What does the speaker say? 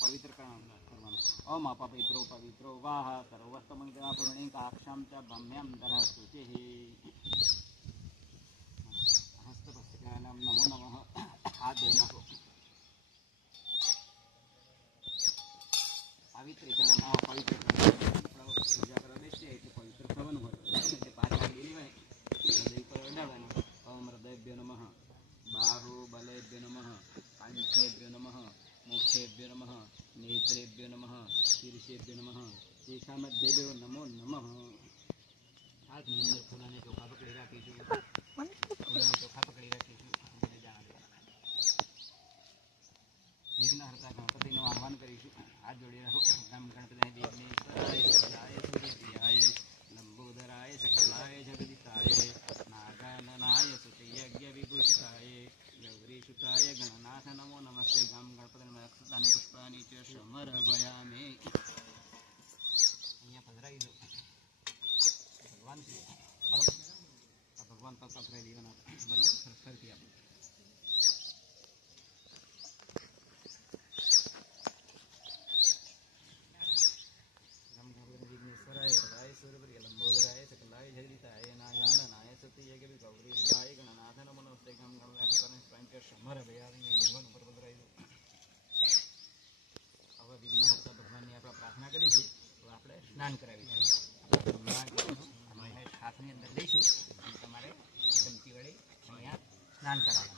પવિત્ર કરવાનું. ઓમ અપવિત્રો પવિત્રો વાહ સર્વસ્તમંગલા પૂર્ણિ કાક્ષામ ચ ભમ્યમ દરઃ શુચિઃ હસ્તપસ્કાલમ નમો નમઃ. હાથ ધોઈ નાખો. પવિત્ર પૂજા કરવા બેસીએ એટલે પવિત્ર થવાનું હોય એટલે 5 વાર બોલી હોય હૃદય પર અડાડવાનું. ઓમ હૃદયભ્યો નમઃ, બાહુબલેભ્યો નમઃ, કંઠેભ્યો નમઃ, મુખેભ્યો નમઃ, નેત્રેભ્યો નમઃ, શીર્ષેભ્યો નમઃ, શીર્ષામધ્યેભ્યો નમો નમઃ. હાથની અંદર ફૂલાને ચોખા પકડી રાખીશું. ફૂલાને ચોખા પકડી રાખીશું. વિઘ્નહર્તા ગણપતિનું આહ્વાન કરીશું. હાથ જોડી રાખો. ગમ ગણપતિ વિઘ્નેશ્વરાય સૂર્યપ્રિયાય લંબોદરાય સકલાય જગદીશાય નાગાનનાય સુતયજ્ઞ વિભૂષિતાય ગૌરીસુતાય ગણનાથ નમો નમસ્તે. ગમ ગણપતિ નક્ષતાની પુષ્પાની ચ સમર્પયામિ. અહીંયા પધરાવી દો. ભગવાન છે બરાબર. આ ભગવાન તો પધરાવી દેવાના બરાબર. ફરતી આપણે લંબોદરાય સકલાય જગદીશાય નાગાનનાય સતીયજ્ઞ ગૌરીસુતાય ગણનાથ નમો નમસ્તે. ગમ ગણપતિ સમર્પયામિ. ભગવાન ઉપર પધરાવી દો. હવે વિઘ્નહર્તા ભગવાનની આપણે પ્રાર્થના કરીશું. તો આપણે સ્નાન કરાવીશું. હાથની અંદર લઈશું અને તમારે ચમચી વડે અહીંયા સ્નાન કરાવવાનું.